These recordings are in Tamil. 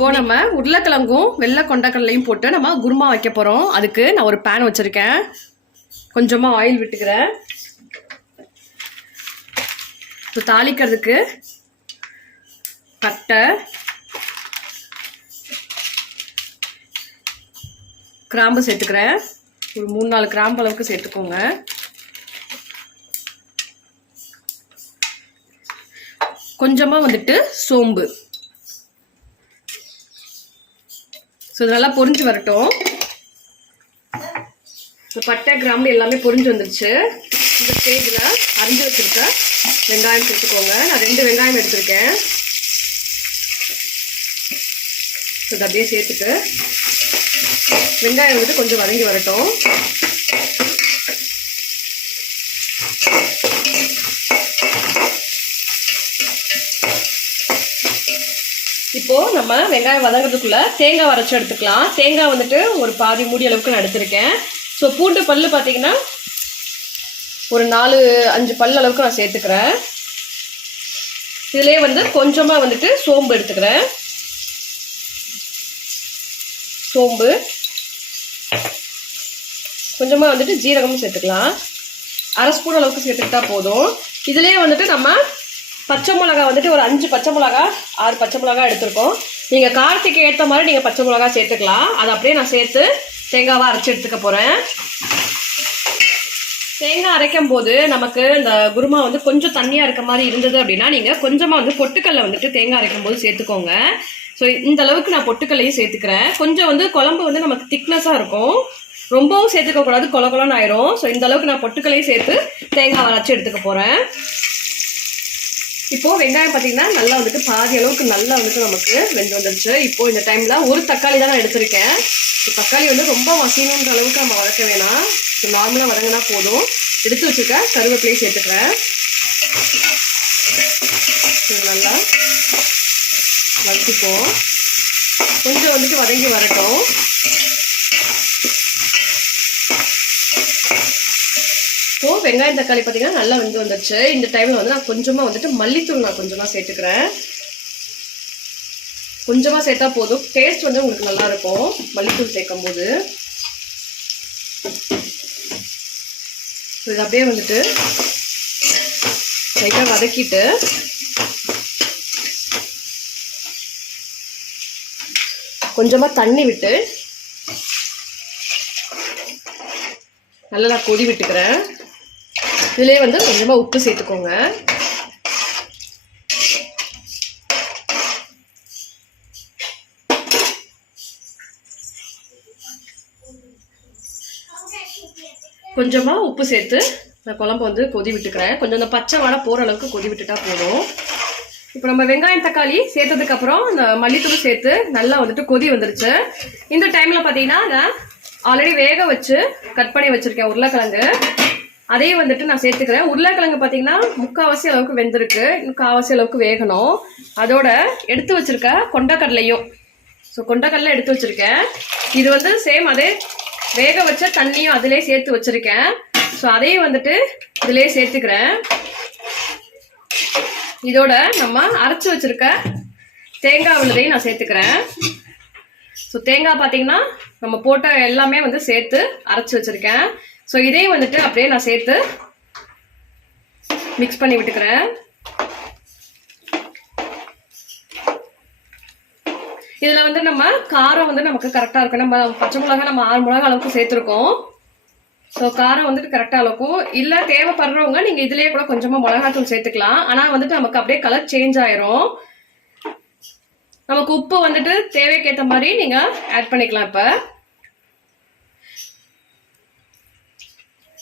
இப்போ நம்ம உருளைக்கிழங்கும் வெள்ளை கொண்டக்கடலையும் போட்டு நம்ம குருமா வைக்க போகிறோம். அதுக்கு நான் ஒரு பேன் வச்சுருக்கேன். கொஞ்சமாக ஆயில் விட்டுக்கிறேன். இப்போ தாளிக்கிறதுக்கு பட்டை, கிராம்பு சேர்த்துக்கிறேன். ஒரு 3-4 கிராம்பு அளவுக்கு சேர்த்துக்கோங்க. கொஞ்சமாக வந்துட்டு சோம்பு. ஸோ இது நல்லா பொரிஞ்சு வரட்டும். இப்போ பட்டை கிராம்பு எல்லாமே பொரிஞ்சு வந்துருச்சு. இந்த ஸ்டேஜில் அரிஞ்சு வச்சுருக்க வெங்காயம் சேர்த்துக்கோங்க. நான் 2 வெங்காயம் எடுத்திருக்கேன். ஸோ இதை அப்படியே சேர்த்துட்டு வெங்காயம் வந்துட்டு கொஞ்சம் வதங்கி வரட்டும். இப்போ நம்ம வெங்காயம் வதங்கிறதுக்குள்ள தேங்காய் அரைச்சி எடுத்துக்கலாம். தேங்காய் வந்துட்டு ஒரு பாதி மூடி அளவுக்கு நான் எடுத்திருக்கேன். ஸோ பூண்டு பல்லு பார்த்தீங்கன்னா ஒரு 4-5 பல் அளவுக்கு நான் சேர்த்துக்கிறேன். இதுலேயே வந்து கொஞ்சமாக வந்துட்டு சோம்பு எடுத்துக்கிறேன். சோம்பு கொஞ்சமாக வந்துட்டு ஜீரகமும் சேர்த்துக்கலாம். 1/2 ஸ்பூன் அளவுக்கு சேர்த்துக்கிட்டா போதும். இதுலேயே வந்துட்டு நம்ம பச்சை மிளகா வந்துட்டு ஒரு 5 பச்சை மிளகா 6 பச்சை மிளகா எடுத்துருக்கோம். நீங்கள் காரத்துக்கு ஏற்ற மாதிரி நீங்கள் பச்சை மிளகா சேர்த்துக்கலாம். அதை அப்படியே நான் சேர்த்து தேங்காவை அரைச்சி எடுத்துக்க போகிறேன். தேங்காய் அரைக்கும் போது நமக்கு இந்த குருமா வந்து கொஞ்சம் தண்ணியாக இருக்க மாதிரி இருந்தது அப்படின்னா நீங்கள் கொஞ்சமாக வந்து பொட்டுக்கல்லை வந்துட்டு தேங்காய் அரைக்கும் போது சேர்த்துக்கோங்க. ஸோ இந்த அளவுக்கு நான் பொட்டுக்கல்லையும் சேர்த்துக்கிறேன். கொஞ்சம் வந்து குழம்பு வந்து நமக்கு திக்னஸாக இருக்கும். ரொம்பவும் சேர்த்துக்கக்கூடாது, கொலன்னு ஆயிரும். ஸோ இந்த அளவுக்கு நான் பொட்டுக்கல்லையும் சேர்த்து தேங்காய் அரைச்சி எடுத்துக்க போகிறேன். இப்போது வெங்காயம் பார்த்தீங்கன்னா நல்லா வந்துட்டு பாதி அளவுக்கு நல்லா வந்துட்டு நமக்கு வெந்து வந்துடுச்சு. இப்போது இந்த டைமில் ஒரு தக்காளி தான் நான் எடுத்திருக்கேன். ஸோ தக்காளி வந்து ரொம்ப மசியணுன்ற அளவுக்கு நம்ம வதக்க வேணாம். ஸோ நார்மலாக வதங்கினா போதும். எடுத்து வச்சுருக்க கருவேப்பிலையும் சேர்த்துக்கிறேன். நல்லா வதக்கிப்போம். கொஞ்சம் வந்துட்டு வதங்கி வரட்டும். ஸோ வெங்காயம் தக்காளி பார்த்தீங்கன்னா நல்லா வெந்து வந்துடுச்சு. இந்த டைமில் வந்து நான் கொஞ்சமாக வந்துட்டு மல்லித்தூள் நான் கொஞ்சமாக சேர்த்துக்கிறேன். கொஞ்சமாக சேர்த்தா போதும். டேஸ்ட் வந்து உங்களுக்கு நல்லாயிருக்கும் மல்லித்தூள் சேர்க்கும் போது. ஸோ இது அப்படியே வந்துட்டு லைட்டாக வதக்கிட்டு கொஞ்சமாக தண்ணி விட்டு நல்லா நான் கொதி விட்டுக்கிறேன். இதுலேயே வந்து கொஞ்சமாக உப்பு சேர்த்துக்கோங்க. கொஞ்சமாக உப்பு சேர்த்து நான் குழம்பு வந்து கொதி விட்டுக்கிறேன். கொஞ்சம் அந்த பச்சை வாடை போகிற அளவுக்கு கொதி விட்டுட்டா போதும். இப்போ நம்ம வெங்காயம் தக்காளி சேர்த்ததுக்கப்புறம் இந்த மல்லித்தூள் சேர்த்து நல்லா வந்துட்டு கொதி வந்துருச்சு. இந்த டைமில் பார்த்தீங்கன்னா நான் ஆல்ரெடி வேக வச்சு கட் பண்ணி வச்சுருக்கேன் உருளைக்கிழங்கு. அதையும் வந்துட்டு நான் சேர்த்துக்கிறேன். உருளைக்கிழங்கு பார்த்தீங்கன்னா 3/4 அளவுக்கு வெந்திருக்கு. 1/4 அளவுக்கு வேகணும். அதோட எடுத்து வச்சுருக்க கொண்டக்கடலையும், ஸோ கொண்டக்கடலை எடுத்து வச்சுருக்கேன். இது வந்து சேம் அதே வேக வச்ச தண்ணியும் அதிலே சேர்த்து வச்சுருக்கேன். ஸோ அதையும் வந்துட்டு இதிலே சேர்த்துக்கிறேன். இதோட நம்ம அரைச்சி வச்சுருக்க தேங்காய் விழுதையும் நான் சேர்த்துக்கிறேன். ஸோ தேங்காய் பார்த்தீங்கன்னா நம்ம போட்ட எல்லாமே வந்து சேர்த்து அரைச்சி வச்சுருக்கேன். ஸோ இதையும் வந்துட்டு அப்படியே நான் சேர்த்து மிக்ஸ் பண்ணி விட்டுக்கிறேன். இதில் வந்து நம்ம காரம் வந்து நமக்கு கரெக்டாக இருக்கும். நம்ம பச்சை மிளகா நம்ம 6 மிளகா அளவுக்கு சேர்த்துருக்கோம். ஸோ காரம் வந்துட்டு கரெக்டாக இருக்கும். இல்லை தேவைப்படுறவங்க நீங்கள் இதுலேயே கூட கொஞ்சமாக மிளகாத்தூள் சேர்த்துக்கலாம். ஆனால் வந்துட்டு நமக்கு அப்படியே கலர் சேஞ்ச் ஆயிரும். நமக்கு உப்பு வந்துட்டு தேவைக்கேற்ற மாதிரி நீங்கள் ஆட் பண்ணிக்கலாம். இப்போ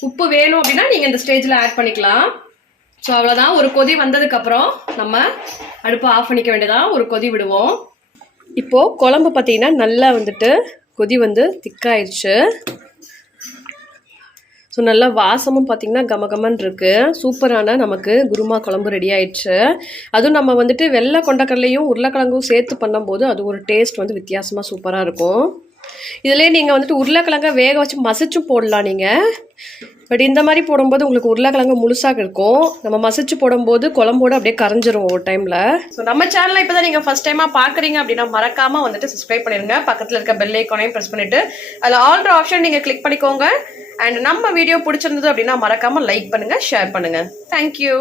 உப்பு வேணும் அப்படின்னா நீங்கள் இந்த ஸ்டேஜில் ஆட் பண்ணிக்கலாம். ஸோ அவ்வளோதான். ஒரு கொதி வந்ததுக்கப்புறம் நம்ம அடுப்பை ஆஃப் பண்ணிக்க வேண்டியதான். ஒரு கொதி விடுவோம். இப்போது குழம்பு பார்த்தீங்கன்னா நல்லா வந்துட்டு கொதி வந்து திக்காயிடுச்சு. ஸோ நல்லா வாசமும் பார்த்திங்கன்னா கமகமன்னு இருக்குது. சூப்பரான நமக்கு குருமா குழம்பு ரெடி ஆயிடுச்சு. அதுவும் நம்ம வந்துட்டு வெள்ளை கொண்டக்கடலையும் உருளைக்கிழங்கும் சேர்த்து பண்ணும்போது அது ஒரு டேஸ்ட் வந்து வித்தியாசமாக சூப்பராக இருக்கும். இதிலே நீங்கள் வந்துட்டு உருளைக்கிழங்க வேக வச்சு மசிச்சும் போடலாம். நீங்கள் பட் இந்த மாதிரி போடும்போது உங்களுக்கு உருளைக்கிழங்கு முழுசாக இருக்கும். நம்ம மசிச்சு போடும்போது குழம்போடு அப்படியே கரைஞ்சிரும் ஒரு டைமில். ஸோ நம்ம சேனலை இப்போ தான் நீங்கள் ஃபஸ்ட் டைமாக பார்க்குறீங்க அப்படின்னா மறக்காமல் வந்துட்டு சப்ஸ்கிரைப் பண்ணிடுங்க. பக்கத்தில் இருக்க பெல் ஐக்கானையும் ப்ரெஸ் பண்ணிவிட்டு அதில் ஆல்ரெடி ஆப்ஷன் நீங்கள் கிளிக் பண்ணிக்கோங்க. அண்ட் நம்ம வீடியோ பிடிச்சிருந்தது அப்படின்னா மறக்காமல் லைக் பண்ணுங்கள், ஷேர் பண்ணுங்கள். தேங்க்யூ.